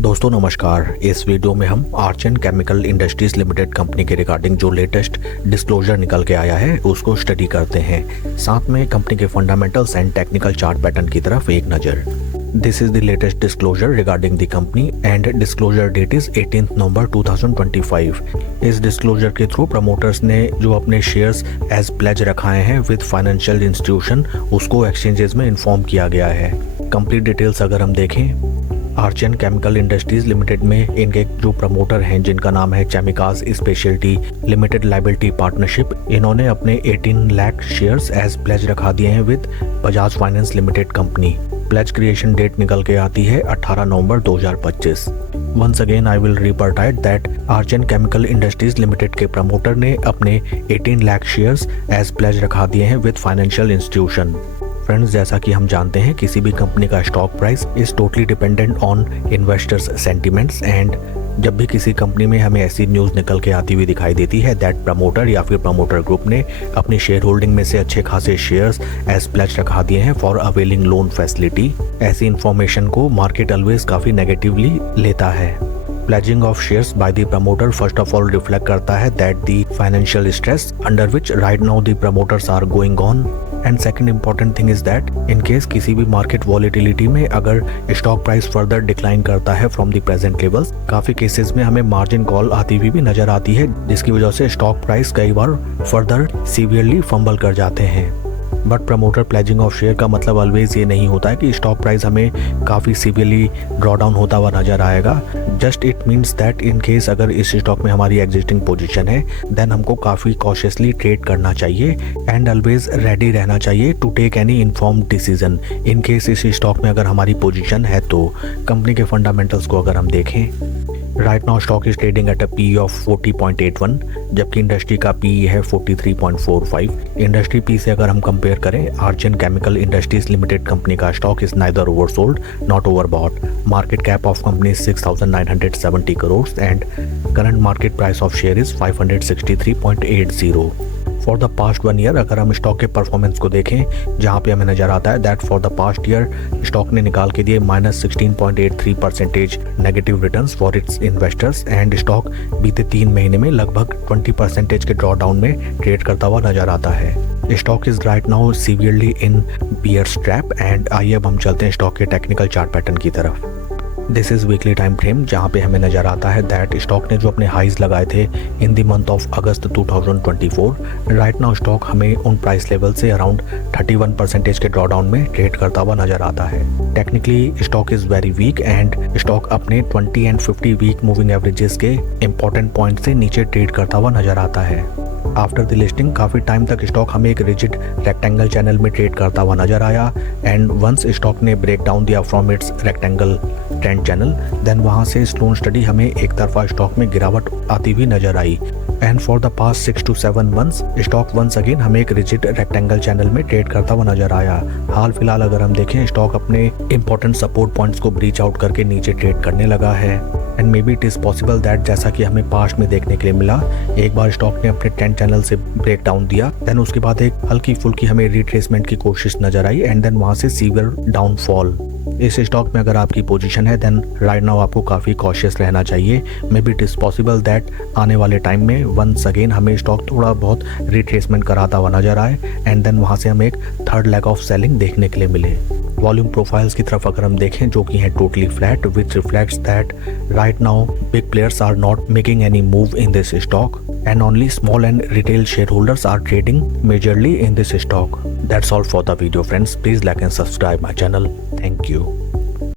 दोस्तों नमस्कार। इस वीडियो में हम आर्चन केमिकल इंडस्ट्रीज लिमिटेड कंपनी के रिगार्डिंग जो लेटेस्ट डिस्क्लोजर निकल के आया है उसको स्टडी करते हैं। साथ में कंपनी के fundamentals and technical chart pattern की तरफ एक नज़र। This is the latest disclosure regarding the company and disclosure date is 18 नवंबर 2025। इस डिस्क्लोजर के थ्रू प्रमोटर्स ने जो अपने शेयर्स एज प्लेज रखाए हैं विद फाइनेंशियल इंस्टीट्यूशन उसको एक्सचेंजेस में इन्फॉर्म किया गया है। कंप्लीट डिटेल्स अगर हम देखें, आर्चन केमिकल इंडस्ट्रीज लिमिटेड में इनके जो प्रमोटर हैं जिनका नाम है चेमिकाज स्पेशलिटी लिमिटेड लाइबिलिटी पार्टनरशिप, इन्होंने अपने 18 लाख शेयर्स एज प्लेज रखा दिए हैं with Bajaj Finance Limited company. Pledge creation date निकल के आती है 18 नवंबर 2025। Once again I will reiterate that Archean Chemical Industries Limited के प्रमोटर ने अपने 18 लाख शेयर्स एज प्लेज रखा दिए हैं विद फाइनेंशियल इंस्टीट्यूशन। फ्रेंड्स, जैसा कि हम जानते हैं किसी भी कंपनी का stock price is totally dependent on investors sentiments and जब भी किसी कंपनी में हमें ऐसी न्यूज़ निकल के आती हुई दिखाई देती है दैट प्रमोटर या फिर प्रमोटर ग्रुप ने अपनी शेयर होल्डिंग में से अच्छे खासे शेयर्स एज प्लेज रखा दिए हैं फॉर अवेलिंग लोन फैसिलिटी, ऐसी इन्फॉर्मेशन को मार्केट ऑलवेज काफ़ी नेगेटिवली लेता है। Pledging of shares by the promoter first of all reflect करता है that the financial stress under which right now the promoters are going on and second important thing is that in case किसी भी market volatility में अगर stock price further decline करता है from the present levels, काफ़ी cases में हमें margin call आती हुई भी नज़र आती है जिसकी वजह से stock price कई बार further severely fumble कर जाते हैं। But promoter pledging of share का मतलब ऑलवेज ये नहीं होता है कि स्टॉक प्राइस हमें काफ़ी सीवियरली ड्रॉ डाउन होता हुआ नजर आएगा। Just it means that in case अगर इस स्टॉक में हमारी एग्जिस्टिंग पोजीशन है देन हमको काफ़ी कॉशियसली ट्रेड करना चाहिए एंड ऑलवेज रेडी रहना चाहिए to take any informed decision. In case इस स्टॉक में अगर हमारी पोजीशन है तो कंपनी के फंडामेंटल्स को अगर हम देखें, right now stock is trading at a P of 40.81 जबकि इंडस्ट्री का पी है 43.45। इंडस्ट्री पी से अगर हम कंपेयर करें, आर्चन केमिकल इंडस्ट्रीज लिमिटेड कंपनी का stock is neither oversold not overbought. Market cap of company 6,970 crore and current market price of share is 563.80। For the past 1 year अगर हम स्टॉक के परफॉर्मेंस को देखें जहां पे हमें नजर आता है that for the past year stock ने निकाल के दिए -16.83% negative returns for its investors and stock बीते 3 महीने में लगभग 20% के ड्रॉ डाउन में ट्रेड करता हुआ नजर आता है। Stock is right now severely in bear trap and आइए अब हम चलते हैं स्टॉक के टेक्निकल चार्ट पैटर्न की तरफ। This is weekly time frame जहाँ पे हमें नज़र आता है दैट स्टॉक ने जो अपने हाइज लगाए थे in the month of August 2024, right now stock हमें उन प्राइस लेवल से अराउंड 31% के ड्रॉ डाउन में ट्रेड करता हुआ नजर आता है। Technically stock is very weak and stock अपने 20 एंड 50 वीक मूविंग एवरेजेस के इंपॉर्टेंट पॉइंट से नीचे ट्रेड करता हुआ नजर आता है। आफ्टर द लिस्टिंग काफ़ी टाइम तक स्टॉक हमें एक रिजिड रेक्टेंगल चैनल में ट्रेड करता हुआ नजर आया एंड वंस स्टॉक ने ब्रेक डाउन दिया from its rectangle trend channel then वहां से स्लो स्टडी हमें एक तरफा स्टॉक में गिरावट आती हुई नजर आई and for the past 6 to 7 months stock once again हमें एक रिजिड रेक्टेंगल चैनल में ट्रेड करता हुआ नजर आया। हाल फिलहाल अगर हम देखें स्टॉक अपने इंपॉर्टेंट सपोर्ट पॉइंट्स को ब्रीच आउट करके नीचे ट्रेड करने लगा है and may be it is possible that जैसा कि हमें पास्ट में देखने के लिए मिला, एक बार स्टॉक ने अपने ट्रेंड चैनल से ब्रेक डाउन दिया देन उसके बाद एक हल्की फुल्की हमें रिट्रेसमेंट की कोशिश नजर आई एंड देन वहां से सीवियर डाउनफॉल। इस स्टॉक में अगर आपकी पोजीशन है देन राइट नाउ आपको काफ़ी कॉशियस रहना चाहिए। May be it is possible that आने वाले टाइम में वंस अगेन हमें स्टॉक थोड़ा बहुत रिट्रेसमेंट कराता हुआ नजर आए एंड देन वहाँ से हमें एक थर्ड लेग ऑफ सेलिंग देखने के लिए मिले। वॉल्यूम प्रोफाइल्स की तरफ अगर हम देखें जो कि हैं totally flat which reflects that right now big players are not making any move in this stock and only small and retail shareholders are trading majorly in this stock. That's all for the video friends. Please like and subscribe my channel. Thank you.